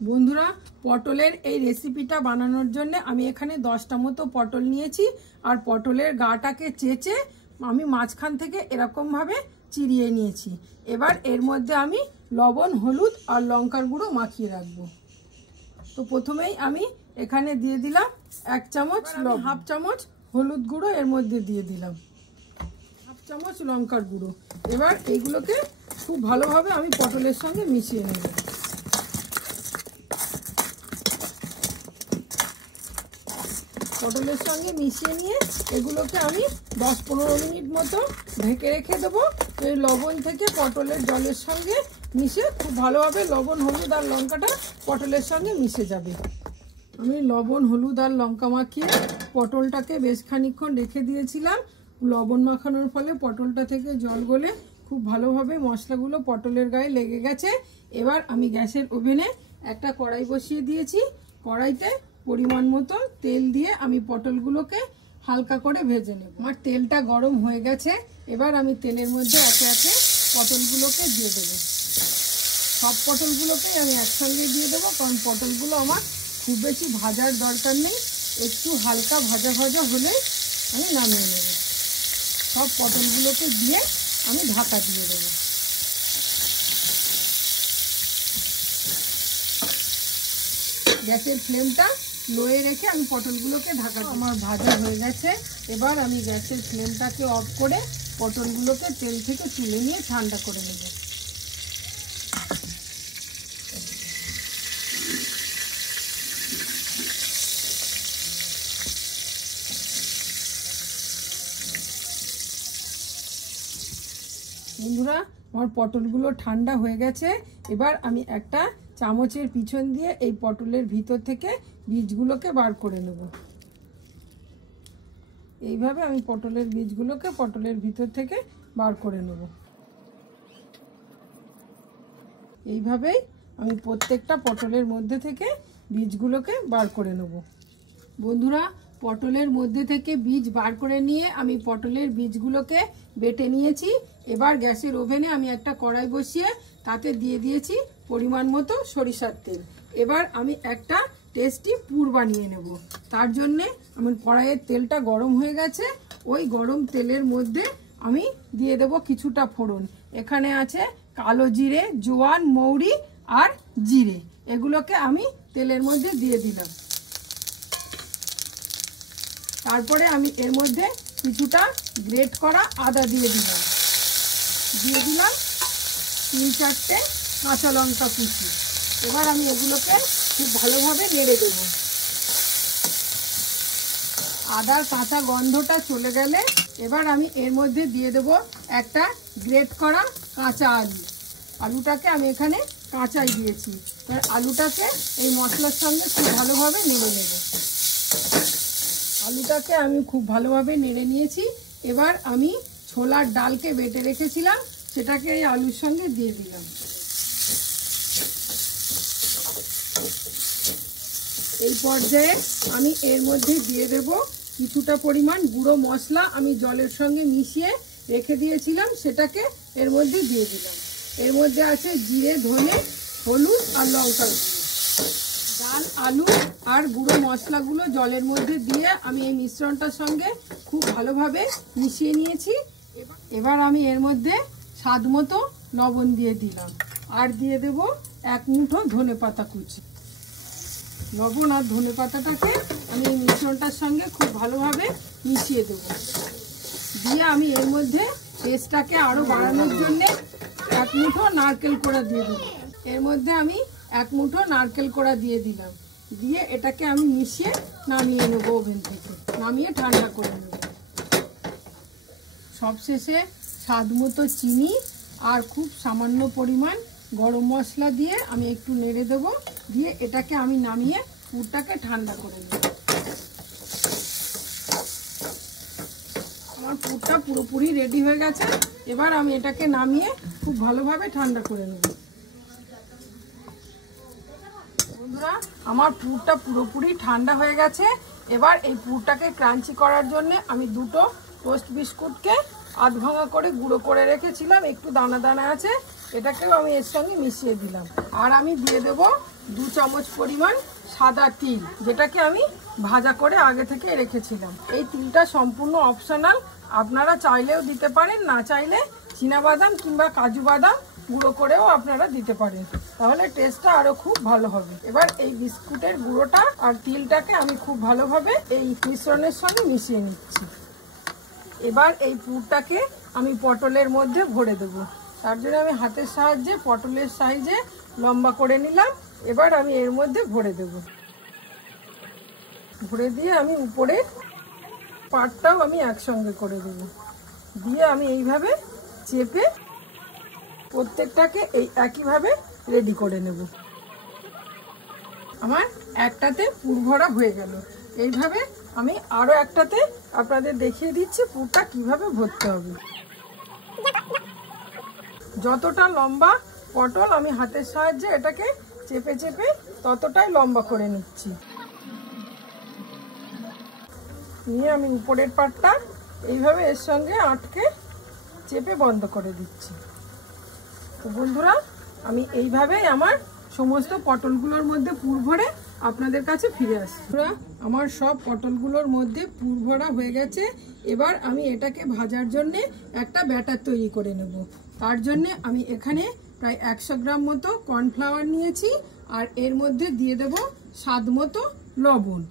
বন্ধুরা, পটলের এই রেসিপিটা বানানোর জন্য আমি এখানে 10টা মতো পটল নিয়েছি। আর পটলের গাটাকে চেঁচে আমি মাঝখান থেকে এরকমভাবে চিরিয়ে নিয়েছি। এবার এর মধ্যে আমি লবণ, হলুদ আর লঙ্কার গুঁড়ো মাখিয়ে রাখবো। তো প্রথমেই আমি এখানে দিয়ে দিলাম 1 চামচ, হাফ চামচ হলুদ গুঁড়ো এর মধ্যে দিয়ে দিলাম, হাফ চামচ লঙ্কার গুঁড়ো। এবার এইগুলোকে খুব ভালোভাবে আমি পটলের সঙ্গে মিশিয়ে নেব। পটলের সঙ্গে মিশিয়ে নিয়ে এগুলোকে আমি 10-15 মিনিট মতো ঢেকে রেখে দেবো। এই লবণ থেকে পটলের জলের সঙ্গে মিশে খুব ভালোভাবে লবণ, হলুদ আর লঙ্কাটা পটলের সঙ্গে মিশে যাবে। আমি লবণ, হলুদ আর লঙ্কা মাখিয়ে পটলটাকে বেশ খানিকক্ষণ রেখে দিয়েছিলাম। লবণ মাখানোর ফলে পটলটা থেকে জল গলে খুব ভালোভাবে মশলাগুলো পটলের গায়ে লেগে গেছে। এবার আমি গ্যাসের ওভেনে একটা কড়াই বসিয়ে দিয়েছি। কড়াইতে পরিমাণ মতো তেল দিয়ে আমি পটলগুলোকে হালকা করে ভেজে নেব। আমার তেলটা গরম হয়ে গেছে। এবার আমি তেলের মধ্যে একে একে পটলগুলোকে দিয়ে দেবো। সব পটলগুলোকেই আমি একসঙ্গে দিয়ে দেবো, কারণ পটলগুলো আমার খুব বেশি ভাজার দরকার নেই, একটু হালকা ভাজা ভাজা হলে আমি নামিয়ে নেব। সব পটলগুলোকে দিয়ে আমি ঢাকা দিয়ে দেবো। গ্যাসের ফ্লেমটা লোয়ে রেখে আমি পটলগুলোকে ঢাকা দেবো। আমার ভাজা হয়ে গেছে। এবার আমি গ্যাসের ফ্লেমটাকে অফ করে পটলগুলোকে তেল থেকে তুলে নিয়ে ঠান্ডা করে নেব। বন্ধুরা, আমার পটলগুলো ঠান্ডা হয়ে গেছে। এবার আমি একটা চামচের পিছন দিয়ে এই পটলের ভিতর থেকে বীজগুলোকে বার করে নেব। এইভাবে আমি পটলের বীজগুলোকে পটলের ভিতর থেকে বার করে নেব। এইভাবেই আমি প্রত্যেকটা পটলের মধ্যে থেকে বীজগুলোকে বার করে নেব। বন্ধুরা, পটলের মধ্যে থেকে বীজ বার করে নিয়ে আমি পটলের বীজগুলোকে বেটে নিয়েছি। এবার গ্যাসের ওভেনে আমি একটা কড়াই বসিয়ে তাতে দিয়ে দিয়েছি পরিমাণ মতো সরিষার তেল। এবার আমি একটা টেস্টি পুর বানিয়ে নেব। তার জন্যে আমার কড়াইয়ের তেলটা গরম হয়ে গেছে। ওই গরম তেলের মধ্যে আমি দিয়ে দেব কিছুটা ফোড়ন। এখানে আছে কালো জিরে, জোয়ান, মৌরি আর জিরে। এগুলোকে আমি তেলের মধ্যে দিয়ে দিলাম। তারপরে আমি এর মধ্যে কিছুটা গ্রেট করা আদা দিয়ে দিলাম। 3-4টে কাঁচা লঙ্কা কুচি। এবার আমি এগুলোকে খুব ভালোভাবে নেড়ে দেব। আদার কাঁচা গন্ধটা চলে গেলে এবার আমি এর মধ্যে দিয়ে দেব একটা গ্রেট করা কাঁচা আলু। আলুটাকে আমি এখানে কাঁচাই দিয়েছি। এবার আলুটাকে এই মশলার সঙ্গে খুব ভালোভাবে নেড়ে নেব। আলুটাকে আমি খুব ভালোভাবে নেড়ে নিয়েছি। এবার আমি ছোলার ডালকে বেটে রেখেছিলাম, সেটাকে এই আলুর সঙ্গে দিয়ে দিলাম। এই পর্যায়ে আমি এর মধ্যে দিয়ে দেব কিছুটা পরিমাণ গুঁড়ো মশলা। আমি জলের সঙ্গে মিশিয়ে রেখে দিয়েছিলাম, সেটাকে এর মধ্যে দিয়ে দিলাম। এর মধ্যে আছে জিরে, ধনে, হলুদ আর লঙ্কার গুঁড়ো। ডাল, আলু আর গুঁড়ো মশলাগুলো জলের মধ্যে দিয়ে আমি এই মিশ্রণটার সঙ্গে খুব ভালোভাবে মিশিয়ে নিয়েছি। এবার আমি এর মধ্যে স্বাদ মতো লবণ দিয়ে দিলাম। আর দিয়ে দেব 1 মুঠো ধনেপাতা কুচি। লবণ আর ধনেপাতাটাকে আমি এই মিশ্রণটার সঙ্গে খুব ভালোভাবে মিশিয়ে দেব। দিয়ে আমি এর মধ্যে টেস্টটাকে আরও বাড়ানোর জন্যে 1 মুঠো নারকেল কোড়া দিয়ে দেব। এর মধ্যে আমি 1 মুঠো নারকেল কোড়া দিয়ে দিলাম। দিয়ে এটাকে আমি মিশিয়ে নামিয়ে নেব ওভেন থেকে, নামিয়ে ঠান্ডা করে নেব। সবশেষে স্বাদ মতো চিনি আর খুব সামান্য পরিমাণ গরম মশলা দিয়ে আমি একটু নেড়ে দেবো। দিয়ে এটাকে আমি নামিয়ে পুরটাকে ঠান্ডা করে নেব। আমার পুরটা পুরোপুরি রেডি হয়ে গেছে। এবার আমি এটাকে নামিয়ে খুব ভালোভাবে ঠান্ডা করে নেব। বন্ধুরা, আমার পুরটা পুরোপুরি ঠান্ডা হয়ে গেছে। এবার এই পুরটাকে ক্রাঞ্চি করার জন্য আমি 2টো টোস্ট বিস্কুটকে আধ ভাঙা করে গুঁড়ো করে রেখেছিলাম, একটু দানা দানা আছে, এটাকেও আমি এর সঙ্গে মিশিয়ে দিলাম। আর আমি দিয়ে দেব 2 চামচ পরিমাণ সাদা তিল, যেটাকে আমি ভাজা করে আগে থেকে রেখেছিলাম। এই তিলটা সম্পূর্ণ অপশনাল, আপনারা চাইলেও দিতে পারেন, না চাইলে চীনাবাদাম কিংবা কাজু বাদাম গুঁড়ো করেও আপনারা দিতে পারেন, তাহলে টেস্টটা আরো খুব ভালো হবে। এবার এই বিস্কুটের গুঁড়োটা আর তিলটাকে আমি খুব ভালোভাবে এই মিশ্রণের সঙ্গে মিশিয়ে নিচ্ছি। এবার এই পুরটাকে আমি পটলের মধ্যে ভরে দেবো। তার জন্য আমি হাতের সাহায্যে পটলের সাইজে লম্বা করে নিলাম। এবার আমি এর মধ্যে ভরে দেব। ভরে দিয়ে আমি উপরের পাটটাও আমি একসঙ্গে করে দেব, দিয়ে আমি এইভাবে চেপে প্রত্যেকটাকে এই একইভাবে রেডি করে নেব। আমার একটাতে পুর ভরা হয়ে গেল। এইভাবে আমি আরো একটাতে আপনাদের দেখিয়ে দিচ্ছি পুরটা কিভাবে ভরতে হবে। যতটা লম্বা পটল আমি হাতের সাহায্যে এটাকে চেপে চেপে ততটাই লম্বা করে নিচ্ছি। নিয়ে আমি উপরের পাটটা এইভাবে এর সঙ্গে আটকে চেপে বন্ধ করে দিচ্ছি। তো বন্ধুরা, আমি এইভাবেই আমার সমস্ত পটলগুলোর মধ্যে পুর ভরে আপনাদের কাছে ফিরে আসছি। আমার সব পটলগুলোর মধ্যে পুর ভরা হয়ে গেছে। এবার আমি এটাকে ভাজার জন্য একটা ব্যাটার তৈরি করে নেব। তার জন্য আমি এখানে প্রায় 100 গ্রাম মতো কর্নফ্লাওয়ার নিয়েছি, আর এর মধ্যে দিয়ে দেব স্বাদ মতো লবণ,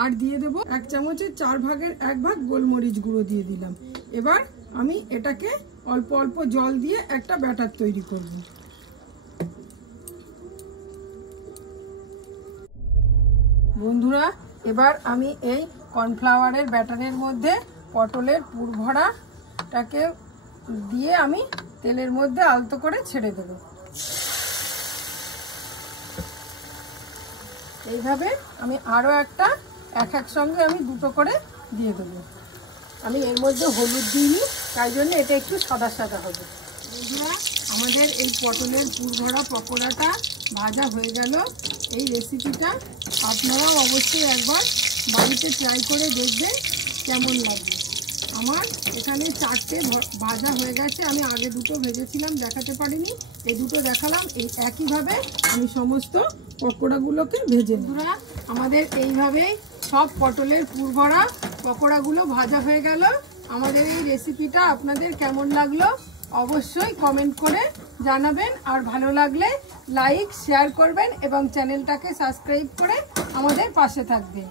আর দিয়ে দেব 1 চামচের 4 ভাগের 1 ভাগ গোলমরিচ গুঁড়ো দিয়ে দিলাম। এবার আমি এটাকে অল্প অল্প জল দিয়ে একটা ব্যাটার তৈরি করব। বন্ধুরা, এবার আমি এই কর্নফ্লাওয়ারের ব্যাটারের মধ্যে পটলের পুর ভরাটাকে দিয়ে আমি তেলের মধ্যে আলতো করে ছেড়ে দেব। এইভাবে আমি আরও একটা একসঙ্গে আমি দুটো করে দিয়ে দেবো। আমি এর মধ্যে হলুদ দিইনি, তাই জন্য এটা একটু সাদা সাদা হবে। বন্ধুরা, আমাদের এই পটলের পুর ভরা পকোড়াটা ভাজা হয়ে গেল। এই রেসিপিটা আপনারাও অবশ্যই একবার বাড়িতে ট্রাই করে দেখবেন কেমন লাগবে। আমার এখানে 4টে ভাজা হয়ে গেছে। আমি আগে দুটো ভেজেছিলাম, দেখাতে পারিনি, এই দুটো দেখালাম। এই একইভাবে আমি সমস্ত পকোড়াগুলোকে ভেজে নেব। আমাদের এইভাবেই সব পটলের পুর ভরা পকোড়াগুলো ভাজা হয়ে গেল। আমাদের এই রেসিপিটা আপনাদের কেমন লাগলো অবশ্যই কমেন্ট করে জানাবেন, আর ভালো লাগলে লাইক শেয়ার করবেন এবং চ্যানেলটাকে সাবস্ক্রাইব করে আমাদের পাশে থাকবেন।